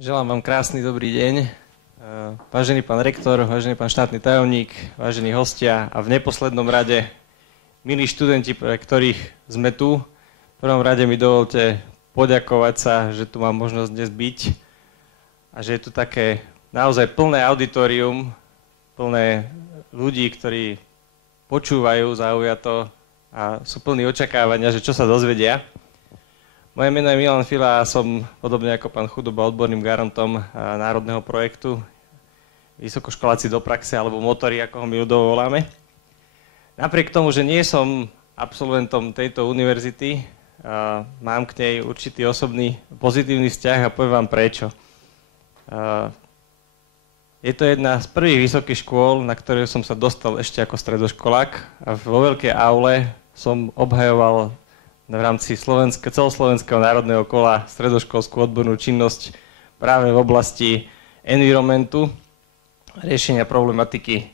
Želám vám krásny dobrý deň. Vážený pán rektor, vážený pán štátny tajomník, vážení hostia a v neposlednom rade milí študenti, pre ktorých sme tu. V prvom rade mi dovolte poďakovať sa, že tu mám možnosť dnes byť a že je tu také naozaj plné auditorium, plné ľudí, ktorí počúvajú zaujato a sú plní očakávania, že čo sa dozvedia. Moje meno je Milan Fila a som, podobne ako pán Chudoba, odborným garantom národného projektu Vysokoškoláci do praxe, alebo Motory, ako ho my ľudovo voláme. Napriek tomu, že nie som absolventom tejto univerzity, mám k nej určitý osobný pozitívny vzťah a poviem vám prečo. Je to jedna z prvých vysokých škôl, na ktoré som sa dostal ešte ako stredoškolák a vo veľkej aule som obhajoval v rámci celoslovenského národného kola stredoškolskú odbornú činnosť práve v oblasti environmentu, riešenia problematiky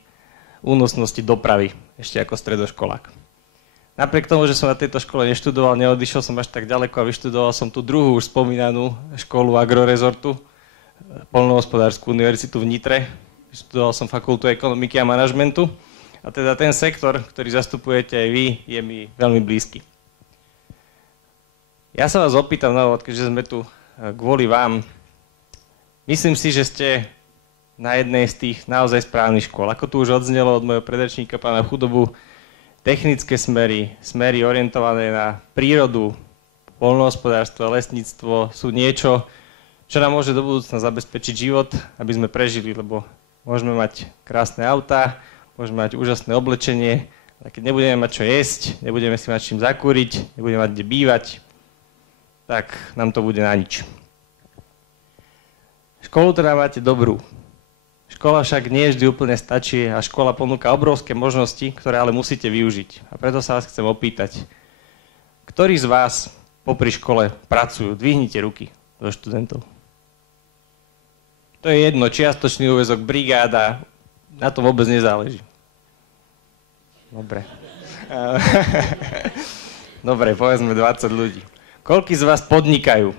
únosnosti dopravy, ešte ako stredoškolák. Napriek tomu, že som na tejto škole neštudoval, neodišiel som až tak ďaleko a vyštudoval som tú druhú už spomínanú školu Agrorezortu, Poľnohospodársku univerzitu v Nitre. Vyštudoval som fakultu ekonomiky a manažmentu a teda ten sektor, ktorý zastupujete aj vy, je mi veľmi blízky. Ja sa vás opýtam na úvod, keďže sme tu kvôli vám. Myslím si, že ste na jednej z tých naozaj správnych škôl. Ako tu už odznelo od môjho predrečníka pána Chudobu, technické smery orientované na prírodu, poľnohospodárstvo a lesníctvo sú niečo, čo nám môže do budúcna zabezpečiť život, aby sme prežili, lebo môžeme mať krásne autá, môžeme mať úžasné oblečenie, ale keď nebudeme mať čo jesť, nebudeme si mať čím zakúriť, nebudeme mať kde bývať, tak nám to bude na nič. Školu teda máte dobrú. Škola však nie vždy úplne stačí a škola ponúka obrovské možnosti, ktoré ale musíte využiť. A preto sa vás chcem opýtať, ktorí z vás popri škole pracujú? Dvihnite ruky do študentov. To je jedno, čiastočný úväzok, brigáda, na to vôbec nezáleží. Dobre. Dobre, povedzme 20 ľudí. Koľký z vás podnikajú?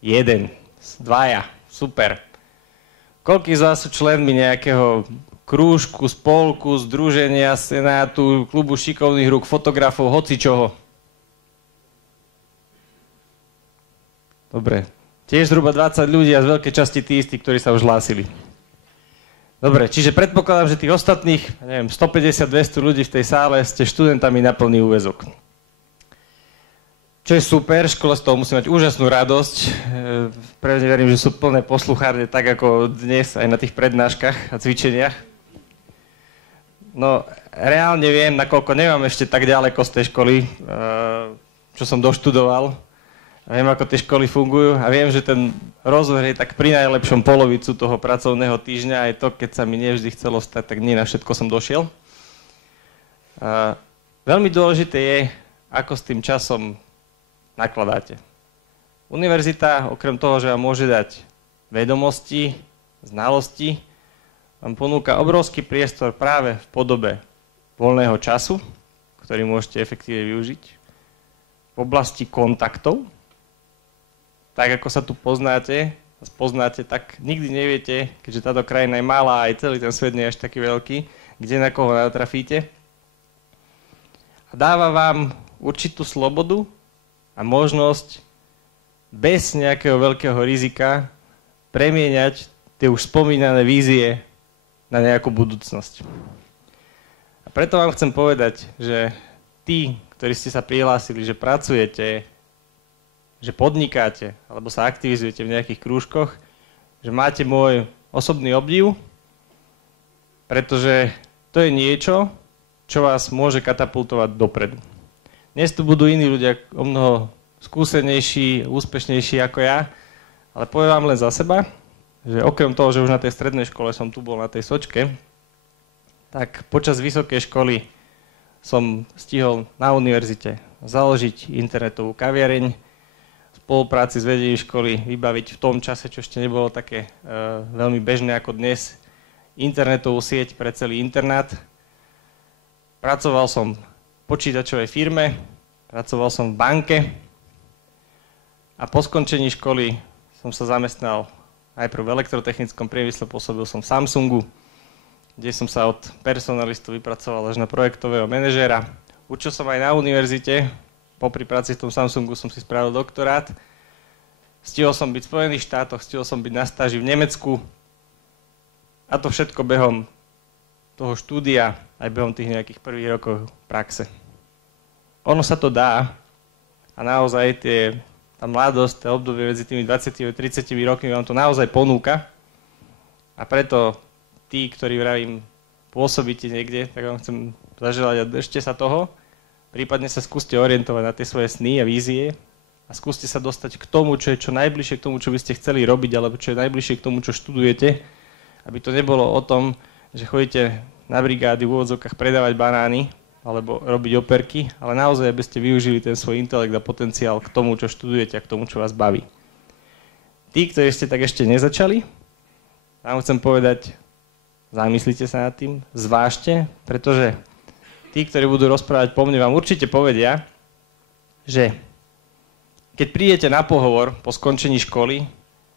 1, 2, super. Koľký z vás sú členmi nejakého krúžku, spolku, združenia, senátu, klubu šikovných rúk, fotografov, hocičoho? Dobre. Tiež zhruba 20 ľudí a z veľkej časti tí istí, ktorí sa už hlásili. Dobre, čiže predpokladám, že tých ostatných, 150-200 ľudí v tej sále ste študentami na plný úväzok. Čo je super, škola z toho musí mať úžasnú radosť. Pevne verím, že sú plné posluchárne, tak ako dnes aj na tých prednáškach a cvičeniach. No, reálne viem, nakoľko nemám ešte tak ďaleko z tej školy, čo som doštudoval. Viem, ako tie školy fungujú a viem, že ten rozvrh je tak pri najlepšom polovicu toho pracovného týždňa. Aj to, keď sa mi nevždy chcelo stať, tak nie na všetko som došiel. Veľmi dôležité je, ako s tým časom nakladáte. Univerzita, okrem toho, že vám môže dať vedomosti, znalosti, vám ponúka obrovský priestor práve v podobe voľného času, ktorý môžete efektívne využiť, v oblasti kontaktov. Tak ako sa tu poznáte, tak nikdy neviete, keďže táto krajina je malá, aj celý ten svet nie je až taký veľký, kde na koho natrafíte. A dáva vám určitú slobodu a možnosť bez nejakého veľkého rizika premieňať tie už spomínané vízie na nejakú budúcnosť. A preto vám chcem povedať, že tí, ktorí ste sa prihlásili, že pracujete, že podnikáte, alebo sa aktivizujete v nejakých krúžkoch, že máte môj osobný obdiv, pretože to je niečo, čo vás môže katapultovať dopredu. Dnes tu budú iní ľudia o mnoho skúsenejší, úspešnejší ako ja, ale poviem vám len za seba, že okrem toho, že už na tej strednej škole som tu bol na tej sočke, tak počas vysokej školy som stihol na univerzite založiť internetovú kaviareň, v spolupráci s vedením školy vybaviť v tom čase, čo ešte nebolo také veľmi bežné ako dnes, internetovú sieť pre celý internát. Pracoval som v počítačovej firme, pracoval som v banke A po skončení školy som sa zamestnal najprv v elektrotechnickom priemysle, pôsobil som v Samsungu, kde som sa od personalistu vypracoval až na projektového manažéra. Učil som aj na univerzite, popri práci v tom Samsungu som si spravil doktorát. Stihol som byť v Spojených štátoch, stihol som byť na stáži v Nemecku. A to všetko behom toho štúdia, aj behom tých nejakých prvých rokov praxe. Ono sa to dá a naozaj tá mladosť, tá obdobie medzi tými 20 a 30 rokmi vám to naozaj ponúka. A preto tí, ktorí vravím, pôsobíte niekde, tak vám chcem zaželať a držte sa toho. Prípadne sa skúste orientovať na tie svoje sny a vízie a skúste sa dostať k tomu, čo je čo najbližšie k tomu, čo by ste chceli robiť, alebo čo je najbližšie k tomu, čo študujete. Aby to nebolo o tom, že chodíte na brigády v úvodzovkách predávať banány alebo robiť operky, ale naozaj, aby ste využili ten svoj intelekt a potenciál k tomu, čo študujete a k tomu, čo vás baví. Tí, ktorí ste tak ešte nezačali, vám chcem povedať, zamyslite sa nad tým, zvážte, pretože tí, ktorí budú rozprávať po mne, vám určite povedia, že keď prídete na pohovor po skončení školy,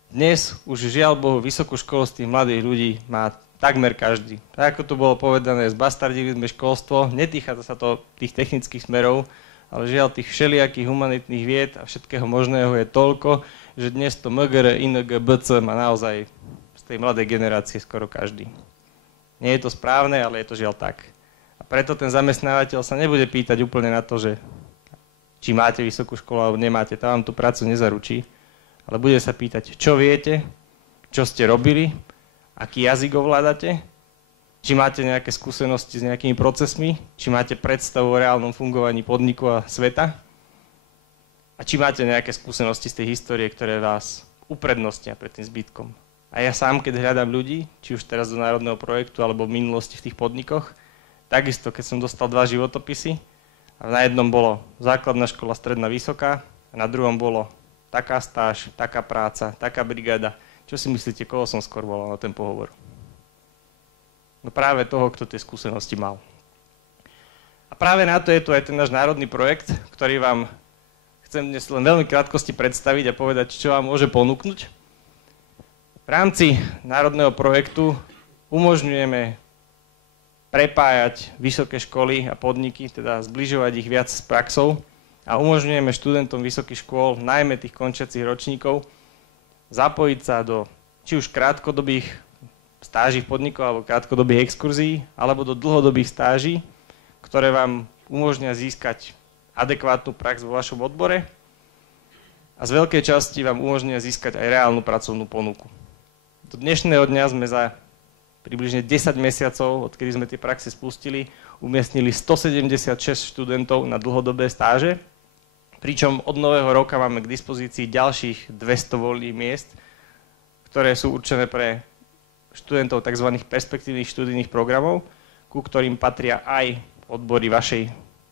dnes už žiaľ Bohu vysokú školu z tých mladých ľudí má takmer každý. Tak ako tu bolo povedané, zbastardili sme školstvo, netýka sa to tých technických smerov, ale žiaľ tých všelijakých humanitných vied a všetkého možného je toľko, že dnes to MGR, ING, BC má naozaj z tej mladej generácie skoro každý. Nie je to správne, ale je to žiaľ tak. A preto ten zamestnávateľ sa nebude pýtať úplne na to, že či máte vysokú školu alebo nemáte, tá vám tú prácu nezaručí, ale bude sa pýtať, čo viete, čo ste robili, aký jazyk ovládate, či máte nejaké skúsenosti s nejakými procesmi, či máte predstavu o reálnom fungovaní podniku a sveta a či máte nejaké skúsenosti z tej histórie, ktoré vás uprednostnia pred tým zbytkom. A ja sám, keď hľadám ľudí, či už teraz do národného projektu alebo v minulosti v tých podnikoch, takisto, keď som dostal 2 životopisy, a na jednom bolo základná škola, stredná, vysoká, a na druhom bolo taká stáž, taká práca, taká brigáda. Čo si myslíte, koho som skôr volal na ten pohovor? No práve toho, kto tie skúsenosti mal. A práve na to je tu aj ten náš národný projekt, ktorý vám chcem dnes len veľmi krátkosti predstaviť a povedať, čo vám môže ponúknuť. V rámci národného projektu umožňujeme prepájať vysoké školy a podniky, teda zbližovať ich viac s praxou a umožňujeme študentom vysokých škôl, najmä tých končiacich ročníkov, zapojiť sa do či už krátkodobých stáží v podnikoch alebo krátkodobých exkurzií, alebo do dlhodobých stáží, ktoré vám umožnia získať adekvátnu prax vo vašom odbore a z veľkej časti vám umožnia získať aj reálnu pracovnú ponuku. Do dnešného dňa sme za približne 10 mesiacov, odkedy sme tie praxe spustili, umiestnili 176 študentov na dlhodobé stáže, pričom od nového roka máme k dispozícii ďalších 200 voľných miest, ktoré sú určené pre študentov tzv. Perspektívnych študijných programov, ku ktorým patria aj odbory vašej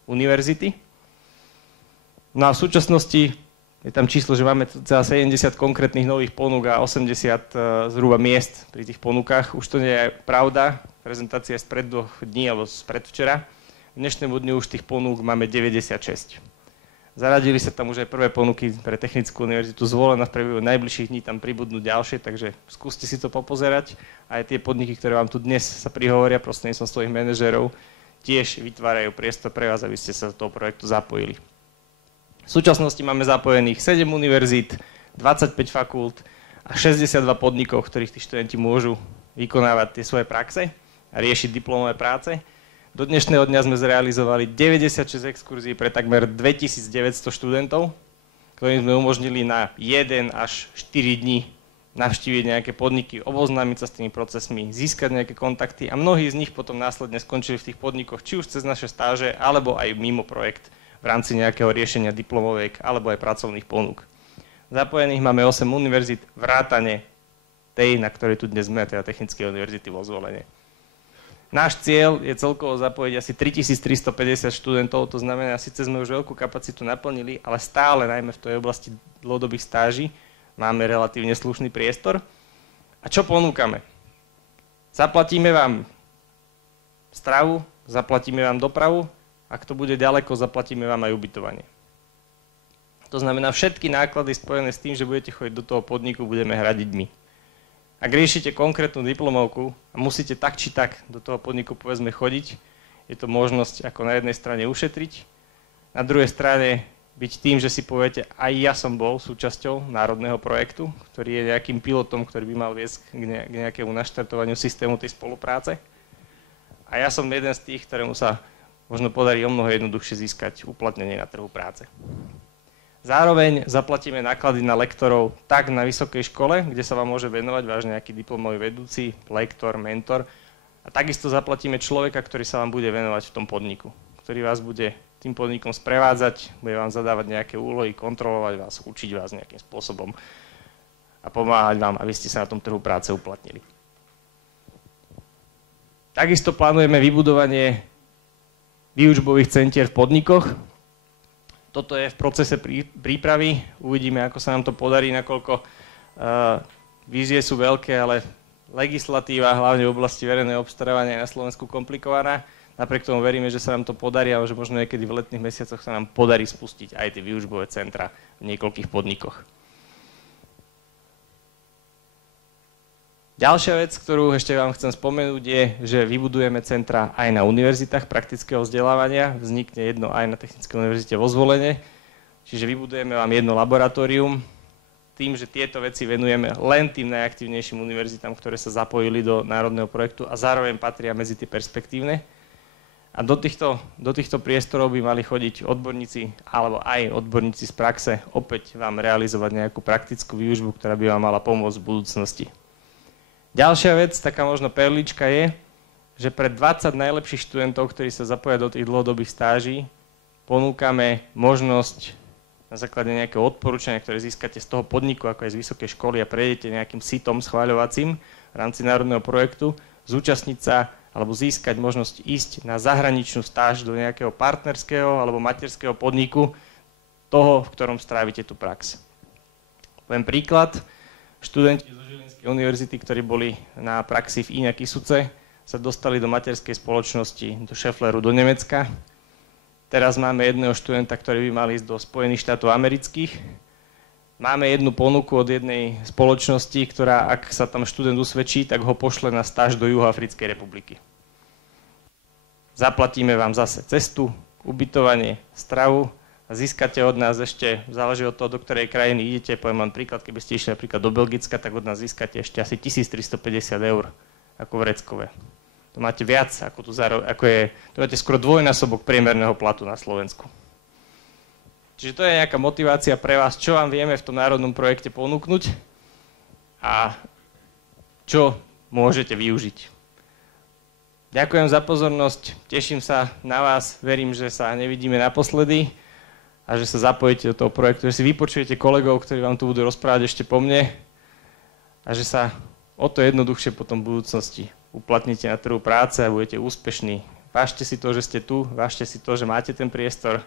univerzity. No a v súčasnosti je tam číslo, že máme celá 70 konkrétnych nových ponúk a 80 zhruba miest pri tých ponukách. Už to nie je pravda, prezentácia je spred 2 dní alebo spred včera. V dnešnému dňu už tých ponúk máme 96. Zaradili sa tam už aj prvé ponuky pre Technickú univerzitu Zvolen a v priebehu najbližších dní tam pribudnú ďalšie, takže skúste si to popozerať. Aj tie podniky, ktoré vám tu dnes sa prihovoria prostredníctvom svojich manažérov, tiež vytvárajú priestor pre vás, aby ste sa do toho projektu zapojili. V súčasnosti máme zapojených 7 univerzít, 25 fakult a 62 podnikov, v ktorých tí študenti môžu vykonávať tie svoje praxe a riešiť diplomové práce. Do dnešného dňa sme zrealizovali 96 exkurzií pre takmer 2900 študentov, ktorým sme umožnili na 1 až 4 dní navštíviť nejaké podniky, oboznámiť sa s tými procesmi, získať nejaké kontakty a mnohí z nich potom následne skončili v tých podnikoch, či už cez naše stáže, alebo aj mimo projekt v rámci nejakého riešenia diplomoviek alebo aj pracovných ponúk. Zapojených máme 8 univerzít, vrátane tej, na ktorej tu dnes sme, teda Technickej univerzity vo Zvolene. Náš cieľ je celkovo zapojiť asi 3350 študentov, to znamená, síce sme už veľkú kapacitu naplnili, ale stále, najmä v tej oblasti dlhodobých stáží, máme relatívne slušný priestor. A čo ponúkame? Zaplatíme vám stravu, zaplatíme vám dopravu, ak to bude ďaleko, zaplatíme vám aj ubytovanie. To znamená, všetky náklady spojené s tým, že budete chodiť do toho podniku, budeme hradiť my. Ak riešite konkrétnu diplomovku a musíte tak či tak do toho podniku povedzme chodiť, je to možnosť ako na jednej strane ušetriť, na druhej strane byť tým, že si poviete, aj ja som bol súčasťou národného projektu, ktorý je nejakým pilotom, ktorý by mal viesť k nejakému naštartovaniu systému tej spolupráce. A ja som jeden z tých, ktorému sa možno podarí o mnoho jednoduchšie získať uplatnenie na trhu práce. Zároveň zaplatíme náklady na lektorov tak na vysokej škole, kde sa vám môže venovať váš nejaký diplomový vedúci, lektor, mentor. A takisto zaplatíme človeka, ktorý sa vám bude venovať v tom podniku, ktorý vás bude tým podnikom sprevádzať, bude vám zadávať nejaké úlohy, kontrolovať vás, učiť vás nejakým spôsobom a pomáhať vám, aby ste sa na tom trhu práce uplatnili. Takisto plánujeme vybudovanie výučbových centier v podnikoch. Toto je v procese prípravy. Uvidíme, ako sa nám to podarí, nakoľko vízie sú veľké, ale legislatíva, hlavne v oblasti verejného obstarávania, je na Slovensku komplikovaná. Napriek tomu veríme, že sa nám to podarí a že možno niekedy v letných mesiacoch sa nám podarí spustiť aj tie výučbové centra v niekoľkých podnikoch. Ďalšia vec, ktorú ešte vám chcem spomenúť, je, že vybudujeme centra aj na univerzitách praktického vzdelávania. Vznikne jedno aj na Technickej univerzite vo Zvolene. Čiže vybudujeme vám jedno laboratórium. Tým, že tieto veci venujeme len tým najaktívnejším univerzitám, ktoré sa zapojili do národného projektu a zároveň patria medzi tie perspektívne. A do týchto priestorov by mali chodiť odborníci alebo aj odborníci z praxe opäť vám realizovať nejakú praktickú výučbu, ktorá by vám mala pomôcť v budúcnosti. Ďalšia vec, taká možno perlička je, že pre 20 najlepších študentov, ktorí sa zapoja do tých dlhodobých stáží, ponúkame možnosť na základe nejakého odporúčania, ktoré získate z toho podniku, ako aj z vysokej školy a prejdete nejakým sitom schváľovacím v rámci národného projektu, zúčastniť sa alebo získať možnosť ísť na zahraničnú stáž do nejakého partnerského alebo materského podniku toho, v ktorom strávite tú prax. Poviem príklad, študenti zo Žilinskej univerzity, ktorí boli na praxi v Iňa Kisuce, sa dostali do materskej spoločnosti, do Schaeffleru, do Nemecka. Teraz máme jedného študenta, ktorý by mal ísť do Spojených štátov amerických. Máme jednu ponuku od jednej spoločnosti, ktorá, ak sa tam študent usvedčí, tak ho pošle na stáž do Juhoafrickej republiky. Zaplatíme vám zase cestu, ubytovanie, stravu a získate od nás ešte, záleží od toho, do ktorej krajiny idete, poviem vám príklad, keby ste išli napríklad do Belgicka, tak od nás získate ešte asi 1350 eur ako v Reckove. To máte viac, to máte skoro dvojnásobok priemerného platu na Slovensku. Čiže to je nejaká motivácia pre vás, čo vám vieme v tom národnom projekte ponúknuť a čo môžete využiť. Ďakujem za pozornosť, teším sa na vás, verím, že sa nevidíme naposledy a že sa zapojíte do toho projektu, že si vypočujete kolegov, ktorí vám tu budú rozprávať ešte po mne a že sa o to jednoduchšie potom v budúcnosti uplatníte na trhu práce a budete úspešní. Vážte si to, že ste tu, vážte si to, že máte ten priestor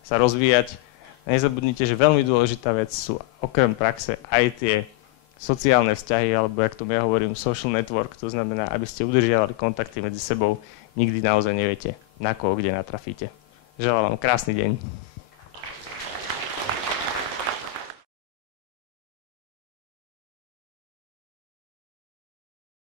sa rozvíjať. Nezabudnite, že veľmi dôležitá vec sú okrem praxe aj tie sociálne vzťahy, alebo jak tomu ja hovorím, social network, to znamená, aby ste udržiavali kontakty medzi sebou, nikdy naozaj neviete, na koho kde natrafíte. Želám vám krásny deň.